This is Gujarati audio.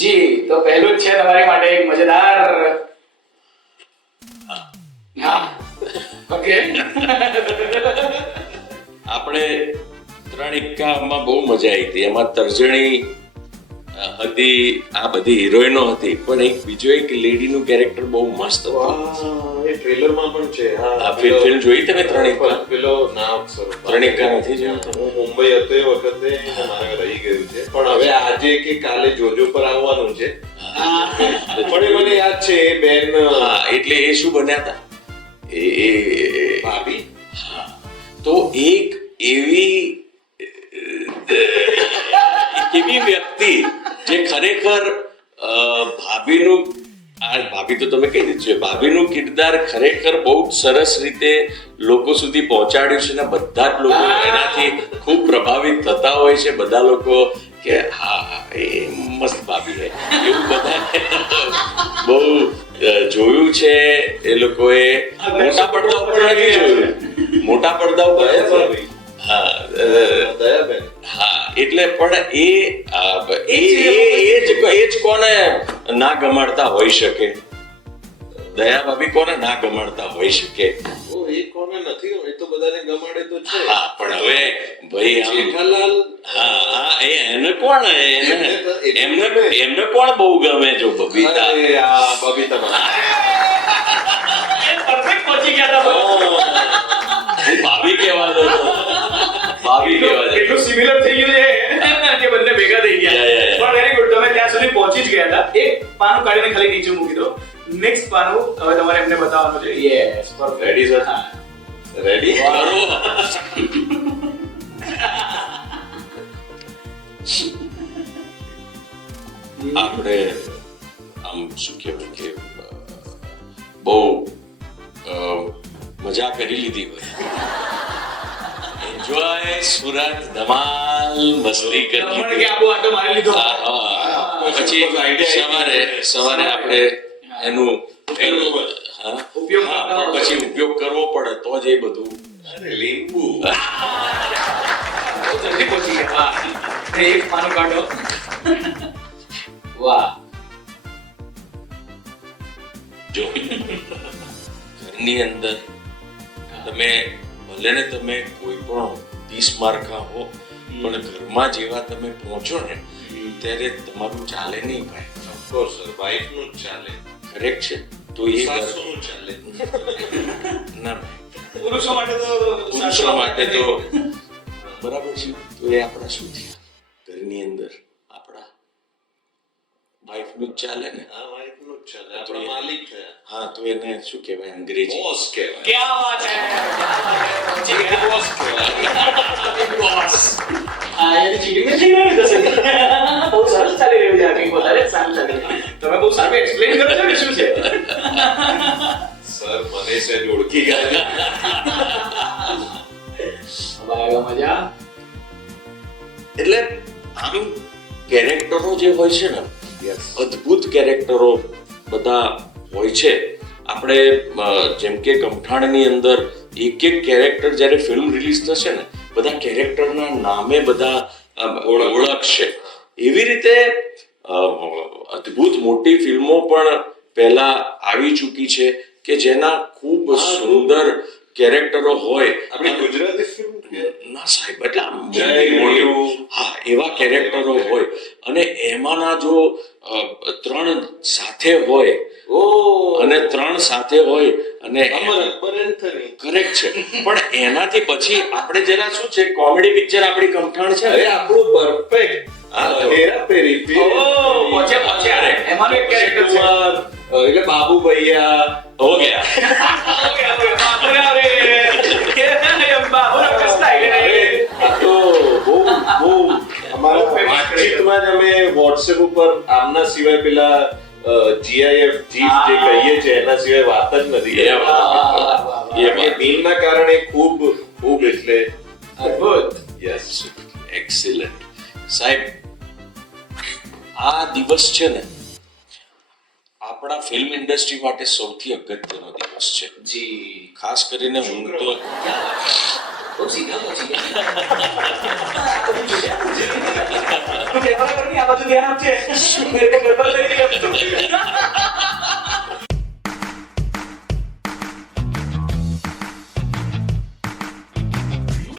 જી તો પહેલું જ છે તમારી માટે એક મજેદાર હા ઓકે આપણે 3 એક્કામાં બહુ મજા આવી હતી. એમાં તર્જણી હતી, આ બધી હિરોઈનો હતી, પણ એક બીજો એક લેડીનું કેરેક્ટર બહુ મસ્ત હતું. એ ટ્રેલરમાં પણ છે. આ ફિલ્મ જોઈ તમે 3 એક્કા? પેલો નામ સર 3 એક્કા નથી જોયું? હું મુંબઈ હતો એ વખતે મારે રહી ગયું છે, પણ હવે આજે કે કાલે જોજો પર આવવાનું છે. પણ એ મને યાદ છે એ બેન હા, એટલે એ શું બન્યા હતા એ ભાભી. તો એક એવી વ્યક્તિ જે ખરેખર ભાભીનું, આ ભાભી તો તમે કહી દીધું છે, ભાભીનું કિરદાર ખરેખર બહુ સરસ રીતે લોકો સુધી પહોંચાડ્યું છે ને બધા જ લોકો એનાથી ખૂબ પ્રભાવિત થતા હોય છે. બધા લોકો કે હા એ મસ્ત ભાભી છે એવું બધા બહુ જોયું છે. એ લોકોએ મોટા પડદા ઉપર નથી જોયું, મોટા પડદા ઉપર હા દયાબેન. હા, એટલે પણ એ જ કોને ના ગમાડતા હોઈ શકે? દયા ભાભી કોને ના ગમાડતા હોઈ શકે? ઓ એ કોને નથી, એ તો બધાને ગમાડે તો છે. હા, પણ હવે ભાઈ જેઠાલાલ. હા, એને કોણ એમને કોણ બહુ ગમે? જો બબીતા, અરે આ બબીતા પરફેક્ટ પહોંચી ગયા હતા હું ભાભી કહેવા દો, ભાભી કહેવા દો. એટલું સિમિલર થઈ ગયું છે કે બંને ભેગા થઈ ગયા. પણ વેરી ગુડ, તમે ત્યાં સુધી પહોંચી જ ગયા હતા. એક પાનું કાઢીને ખાલી નીચે મૂકી દો. નેક્સ્ટ પાનું હવે તમારે એમને બતાવવાનું છે. Yes perfect. Ready sir? Ready? આપણે આમ શું કહેવાય કે બહુ મજા કરી લીધી હોય, એન્જોય, સુરત ધમાલ મસ્તી કરી તમને કે લીધી. આબુ આટો મારી લીધો. હા, પછી સવારે આપણે એનું હા, ઉપયોગ હા, કરતા પણ પછી ઉપયોગ કરવો પડે તો જ એ બધું. અરે લીંબુ. બહુ જલ્દી પહોંચી ગયા. હા, એક પાનું કાઢો. વાહ. જો ઘરની અંદર તમે ભલે ને તમે કોઈ પણ 30 માર્કા હો, પણ ઘરમાં જેવા તમે પહોંચો ને ત્યારે તમારું ચાલે નહીં ભાઈ. ઓફકોર્સ સર, વાઇફ નું જ ચાલે, કરેક્ટ છે? તો એ સાસુ નું ચાલે. ના ભાઈ, પુરુષો માટે તો પુરુષો માટે તો બરાબર છે. તો એ આપણા શું થયા? ઘરની અંદર આપણા વાઇફ નું જ ચાલે ને. હા, વાઇફ નું જ ચાલે, આપણા માલિક થયા. હા, તો એને શું કહેવાય અંગ્રેજી? બોસ કહેવાય. ક્યાં વાત છે? પહોંચી ગયા. બોસ કહેવાય. બોસ. આ એની ચીટિંગ થઈ ગઈ દસે. બહુ સરસ ચાલી રહ્યું છે. આખી વધારે સારું ચાલી રહ્યું. તમે બહુ સારું એક્સપ્લેન કરો છો કે શું છે? સર મને છે ઓળખી ગયા. હવે મજા. એટલે આમ કેરેક્ટરો જે હોય છે ને, અદ્ભુત કેરેક્ટરો બધા હોય છે. આપણે જેમ કે કમઠાણની અંદર એક કેરેક્ટર જ્યારે ફિલ્મ રિલીઝ થશે ને, બધા કેરેક્ટરના નામે બધા ઓળખશે. એવી રીતે અદ્ભુત મોટી ફિલ્મો પણ પહેલા આવી ચૂકી છે કે જેના ખૂબ સુંદર કેરેક્ટરો હોય. આપણી ગુજરાતી ફિલ્મ ના સાહેબ, એટલે આમ હા, એવા કેરેક્ટરો હોય અને એમાંના જો 3 સાથે હોય અને 3 સાથે હોય અને કરેક્ટ છે. પણ એનાથી પછી આપણે જરા શું છે, કોમેડી પિક્ચર આપણી કમઠાણ છે. અરે આપણું પરફેક્ટ હેરાફેરી. એમાંનું એક કેરેક્ટર છે. એટલે બાબુ ભૈયા હો ગયા. વાતચીતમાં જ અમે વોટ્સએપ ઉપર આમના સિવાય પેલા GIF જીફ જે કહીએ છીએ એના સિવાય વાત જ નથી. બીનના કારણે ખૂબ એટલે અદ્ભુત. યસ, એક્સિલન્ટ સાહેબ. આ દિવસ છે ને આપણા ફિલ્મ ઇન્ડસ્ટ્રી માટે સૌથી અગત્યનો દિવસ છે. જી. ખાસ કરીને હું તો બહુ સીધા પહોંચી ગયા. આ બધું ધ્યાન આપજે.